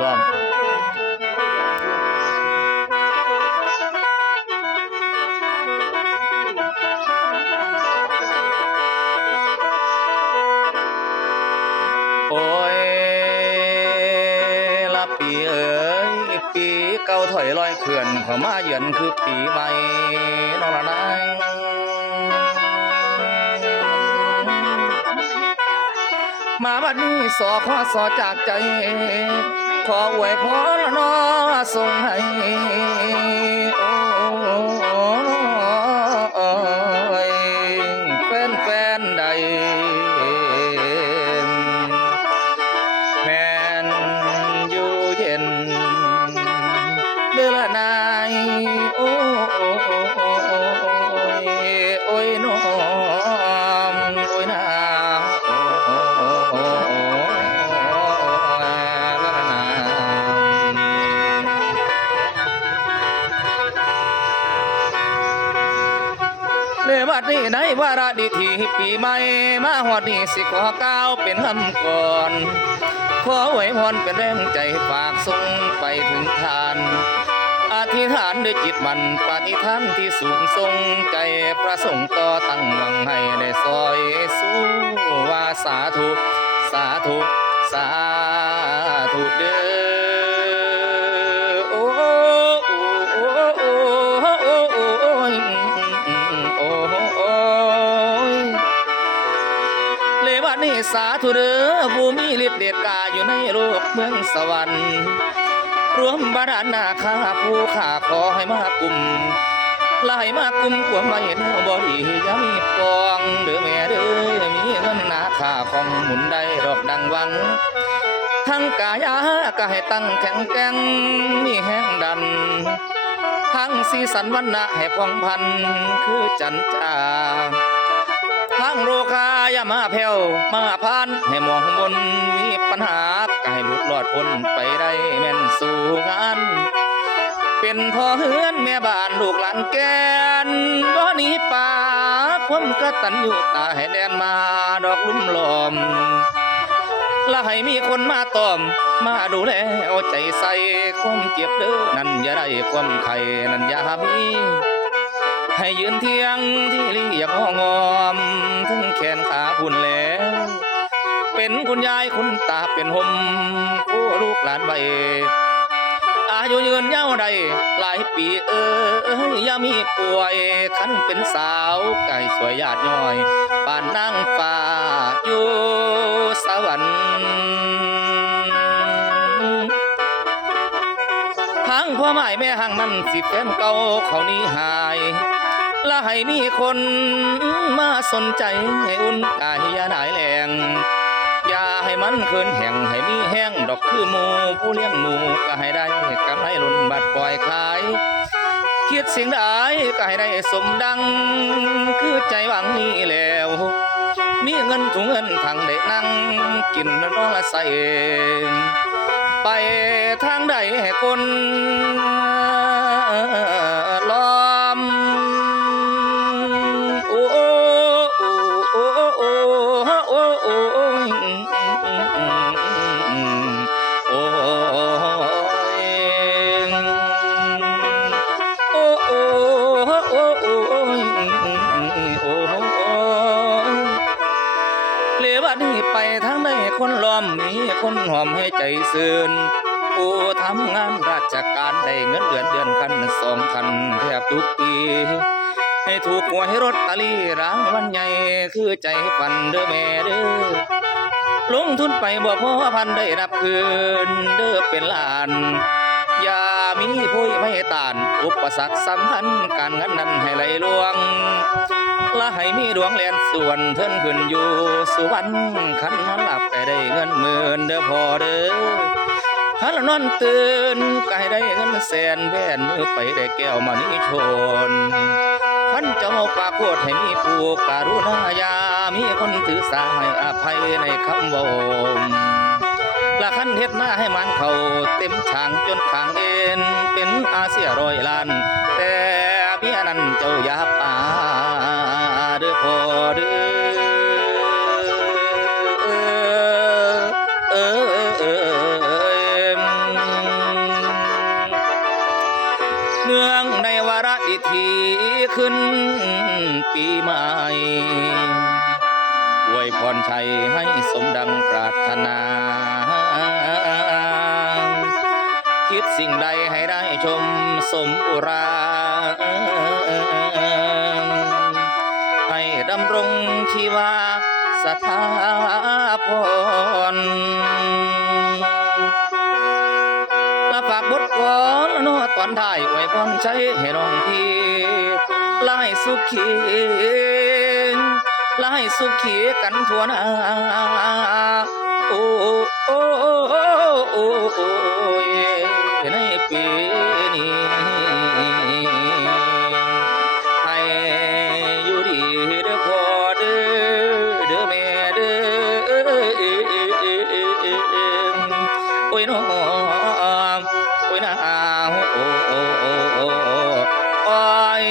ซ้อมโอ้ยละปีเอ๋ยปีเก่าถอยลอยเขื่อนเข้ามาเยือนคือปีใหม่น้องละนายมาบัดนี้สอขอสอจากใจขออวยพรน้อส่งให้โอ้ยแฟนใดแม่นอยู่เย็นเดือละนายโอ้ยน้อมโอ้ยนาเลบัดนี้ในวาระดีที่ปีใหม่มาฮอดนี้สิขอก้าวเป็นคำก่อนขออวยพรเป็นแรงใจฝากส่งไปถึงทานอธิษฐานด้วยจิตมันปฏิฐานที่สูงทรงใจประสงค์ต่อตั้งหวังให้ได้ซอยสู้ว่าสาธุสาธุสาธุเด้อโอ้นี่สาธุเด้อผู้มีฤทธิ์เดชกาอยู่ในโลกเมืองสวรรค์รวมบาดาลนาคาผู้ข้าขอให้มากุมลายมากุมกวมไว้แนวบ่ดีอย่ามีปองเด้อแม่เด้อมีเงินนาคาของหมุนได้ดอกดังหวังทั้งกายก็ให้ตั้งแข็งแกร่งมีแห้งดันทั้งสีสันวันณะให้พองพันคือจันจาทั้งโรคายามาแผ่วมาพานให้มองบนมีปัญหาก็ให้หลุดรอดพ้นไปได้แม่นสู่งานเป็นพ่อเฮือนแม่บ้านลูกหลานแกนบ่หนีป่าความกตัญญูตาให้แดนมาดอกลุ่มหลอมและให้มีคนมาตอมมาดูแลเอาใจใส่ความเจ็บเด้อนั่นอย่าได้ความไข่นั่นอย่ามีให้ยืนเที่ยงที่เรียกงอมถึงแขนขาพุ่นแล้วเป็นคุณยายคุณตาเป็นห่มผู้ลูกหลานไว้อายุยืนยาวได้หลายปีอย่ามีป่วยคันเป็นสาวไก่สวยหยาดย้อยป่านนางฟ้าอยู่สวรรค์ทั้งพ่อหมายแม่ห่างนั้นสิแฟนเก่าเขานี้หายและให้มีคนมาสนใจให้อุ่นกายอย่าได้แรงอย่าให้มันเคินแห่งให้มีแห้งดอกคือหมูผู้เลี้ยงหมูก็ให้ได้กำไรล้นบัดปล่อยขายคิดสิ่งใดก็ให้ได้สมดังคือใจหวังนี้แล้วมีเงินถุงเงินถังได้นั่งกินแล้วน้องละใส่ไปทางใดให้คนล้อมโอ้โอ้โอ้โอ้โอ้โอ้โอ้เลวัดนี้ไปทางใดคนล้อมมีคนหอมให้ใจซื่นผู้ทำงานราชการได้เงินเดือนคัน2 คันแทบทุกปีให้ถูกหวยรถตะลีรางวัลใหญ่คือใจฝันเด้อแม่เด้อลงทุนไปบ่พอพันได้รับคืนเด้อเป็นล้านอย่ามีผู้ไม่ต้านอุปสรรคสำคัญการเงินนั้นให้ไหลลวงและให้มีดวงแลนส่วนเทินขึ้นอยู่สวรรค์คันนอนหลับไปได้เงินหมื่นเด้อพอเด้อฮัลนอนตื่นก็ให้ได้เงินแสนแว่นมือไปได้แก้วมานิชนขันเจ้าปากโคตรให้มีผู้การุณายามีคนถือสาให้อภัยในคำบ่ละขันเฮ็ดหน้าให้มันเขาเต็มช่างจนขางเอ็นเป็นอาเซีย100 ล้านแต่เมียนั้นเจ้าอย่าป่าเด้อพอเด้อ นื่องในวาระดิถีขึ้นปีใหม่อวยพรชัยให้สมดังปรารถนาคิดสิ่งใดให้ได้ชมสมอุราให้ดำรงชีวาสถาพรและฝากบทกลอนโน้ตตอนท้ายไว้พรใจให้น้องพี่ลายสุขีลายสุขีกันทั่วหน้าโอ้โอ้โอ้โอ้ในปีนี้ให้อยู่ดีเด้อพ่อเด้อเด้อแม่เด้อโอ้ยน้องโอ้ยนาโอ้โอ้โอ้โอ้โอ้ย